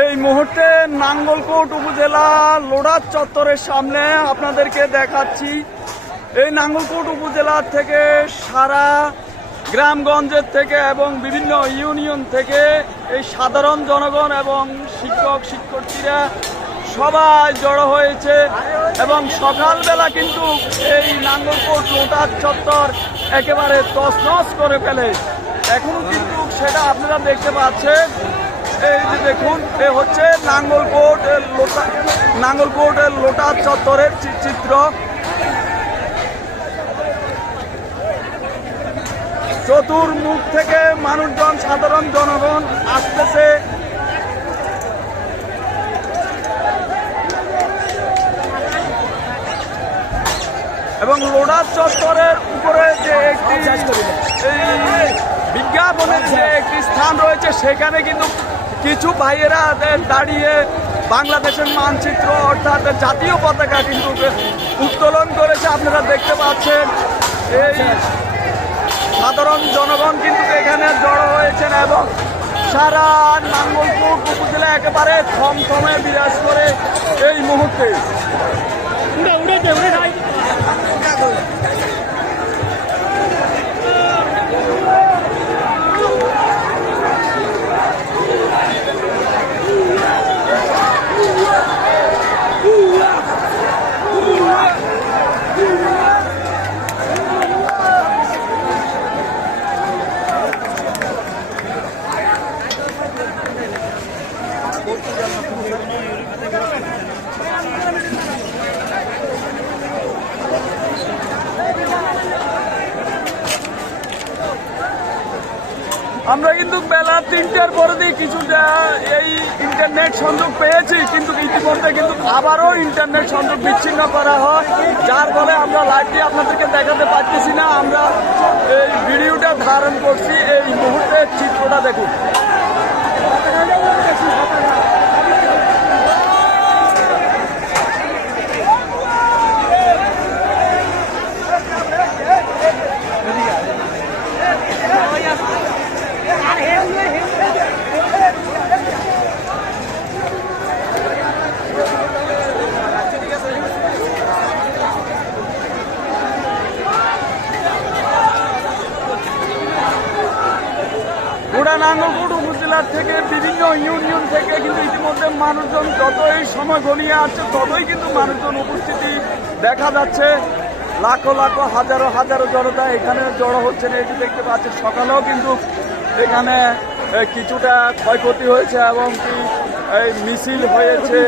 এই মুহূর্তে নাঙ্গলকোট উপজেলা লোড়ার চত্বরের সামনে আপনাদেরকে দেখাচ্ছি। এই নাঙ্গলকোট উপজেলা থেকে সারা গ্রামগঞ্জের থেকে এবং বিভিন্ন ইউনিয়ন থেকে এই সাধারণ জনগণ এবং শিক্ষক, শিক্ষার্থীরা সবাই জড়ো হয়েছে এবং সকালবেলা কিন্তু এই নাঙ্গলকোট লোটার চত্বর একেবারে তছনছ করে ফেলে। এখনও কিন্তু সেটা আপনারা দেখতে পাচ্ছেন। এই যে দেখুন, এ হচ্ছে নাঙ্গলকোট লোটা নাঙ্গলকোট লোটা চত্বরের চিত্র। চতুর্মুখ থেকে মানুষজন, সাধারণ জনগণ আসতেছে। এবং লোডার চত্বরের উপরে যে একটি বিজ্ঞাপনের যে একটি স্থান রয়েছে, সেখানে কিন্তু কিছু ভাইয়েরা দাঁড়িয়ে বাংলাদেশের মানচিত্র অর্থাৎ জাতীয় পতাকা কিন্তু উত্তোলন করেছে। আপনারা দেখতে পাচ্ছেন, এই সাধারণ জনগণ কিন্তু এখানে জড়ো হয়েছেন এবং সারা নাঙ্গলপুর উপজেলা একেবারে থমথমে বিরাজ করে এই মুহূর্তে উড়ে উড়েছে উড়ে নাই আমরা কিন্তু বেলা তিনটার পরে দিয়ে কিছুটা এই ইন্টারনেট সংযোগ পেয়েছি, কিন্তু ইতিমধ্যে কিন্তু আবারও ইন্টারনেট সংযোগ বিচ্ছিন্ন করা হয়। যার ফলে আমরা লাইভটি আপনাদেরকে দেখাতে পারতেছি না। আমরা এই ভিডিওটা ধারণ করছি এই মুহূর্তে, চিত্রটা দেখুন। গোড়া নাঙ্গলকোট উপজেলার থেকে বিভিন্ন ইউনিয়ন থেকে কিন্তু ইতিমধ্যে মানুষজন যতই সময় গড়িয়ে আসছে, ততই কিন্তু মানুষজন উপস্থিতি দেখা যাচ্ছে। লাখো লাখো, হাজারো হাজারো জনতা এখানে জড়ো হচ্ছে না এটি দেখতে পাচ্ছেন, সকালেও কিন্তু এখানে কিছুটা ক্ষয়ক্ষতি হয়েছে এবং কি, এই মিছিল হয়েছে।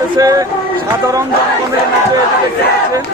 করতেছে সাধারণ জনগণের মধ্যে দেখতে পাচ্ছেন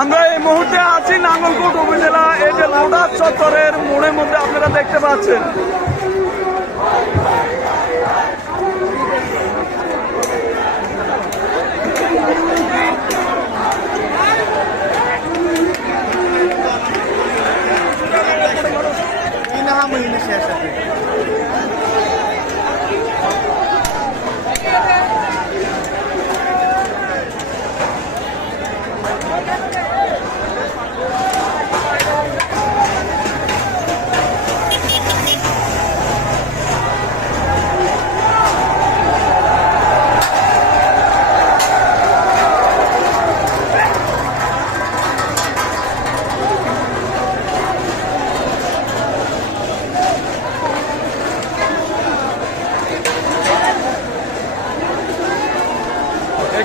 আমরা এই মুহূর্তে আছি নাঙ্গলকোট উপজেলা এই যে লোডা চত্বরের মোড়ের মধ্যে আপনারা দেখতে পাচ্ছেন तीन हा महिने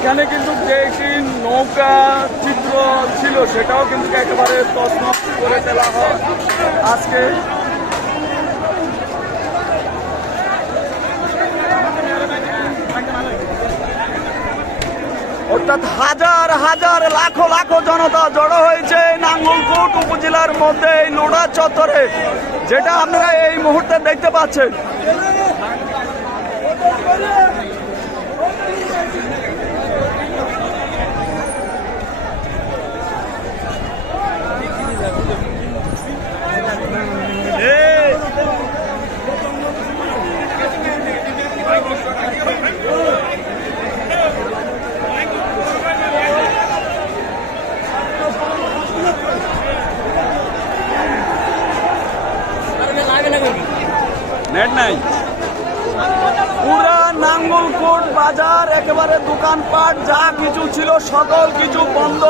এখানে কিন্তু যে একটি নৌকা চিত্র ছিল, সেটাও কিন্তু একেবারে তছনছ করে ফেলা হয় আজকে। অর্থাৎ হাজার হাজার, লাখো লাখো জনতা জড়ো হয়েছে নাঙ্গলকোট উপজেলার মধ্যে এই লোড়া চত্বরে, যেটা আপনারা এই মুহূর্তে দেখতে পাচ্ছেন। নেট নাই। পুরা নাঙ্গলকোট বাজার, একেবারে দোকানপাট, যা কিছু ছিল সকল কিছু বন্ধ।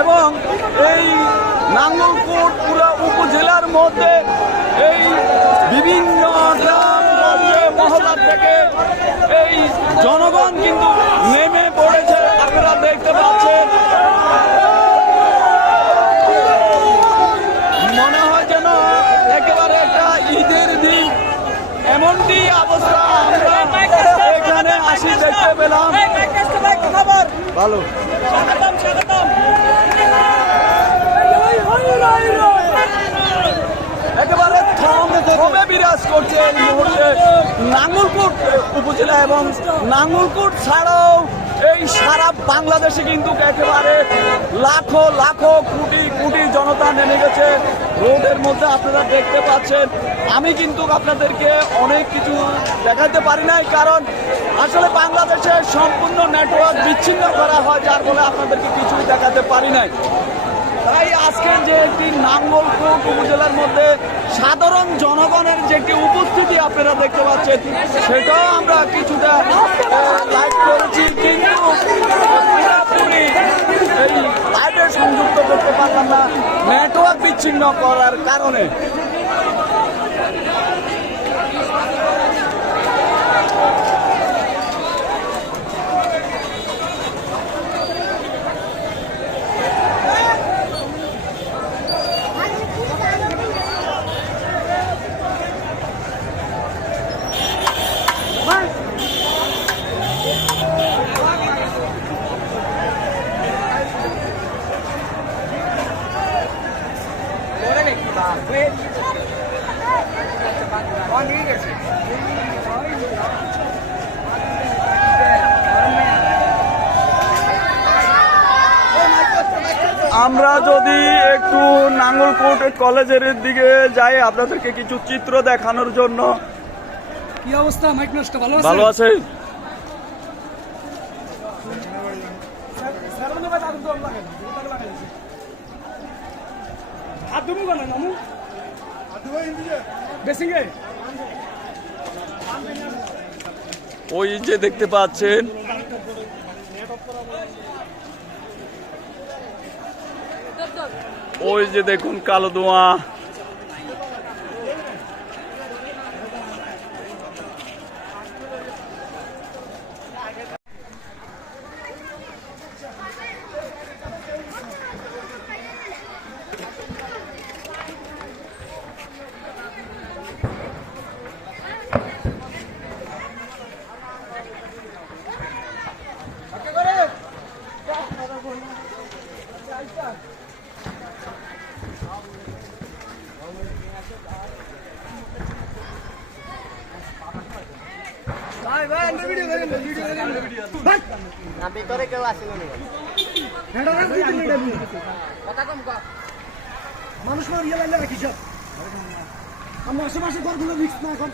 এবং এই নাঙ্গলকোট পুরা উপজেলার মধ্যে এই বিভিন্ন গ্রাম থেকে এই জনগণ কিন্তু নেমে পড়েছে আপনারা দেখতে পাচ্ছেন মনে হয় যেন একেবারে একটা ঈদের দিন এমনটি অবস্থা আমরা আসি দেখতে পেলাম। ভালো। একেবারে থমে বিরাজ করছে এই মুহূর্তে নাঙ্গলকোট উপজেলা এবং নাঙ্গলকোট ছাড়াও এই সারা বাংলাদেশে কিন্তু একেবারে লাখো লাখো কোটি কোটি জনতা নেমে গেছে। রোডের মধ্যে আপনারা দেখতে পাচ্ছেন আমি কিন্তু আপনাদেরকে অনেক কিছু দেখাতে পারি নাই, কারণ আসলে বাংলাদেশে সম্পূর্ণ নেটওয়ার্ক বিচ্ছিন্ন করা হয়, যার ফলে আপনাদেরকে কিছুই দেখাতে পারি নাই। তাই আজকে যে একটি নাঙ্গলকোট উপজেলার মধ্যে সাধারণ জনগণের যে একটি উপস্থিতি আপনারা দেখতে পাচ্ছেন, সেটাও আমরা কিছুটা লাইভ করেছি, কিন্তু পুরোপুরি এই সংযুক্ত করতে পারলাম না নেটওয়ার্ক বিচ্ছিন্ন করার কারণে। আমরা যদি একটু নাঙ্গলকোট কলেজের দিকে যাই আপনাদেরকে কিছু চিত্র দেখানোর জন্য। কি অবস্থা মাইক নষ্ট? ভালো আছে ভালো আছে। ওই যে দেখতে পাচ্ছেন ওই যে দেখুন কালো ধোঁয়া ভিতরে কেউ আসিল মানুষ মার ইয়ে লাগলে রাখি সব আমরা আশেপাশে ঘরগুলো রিক্স না এখন।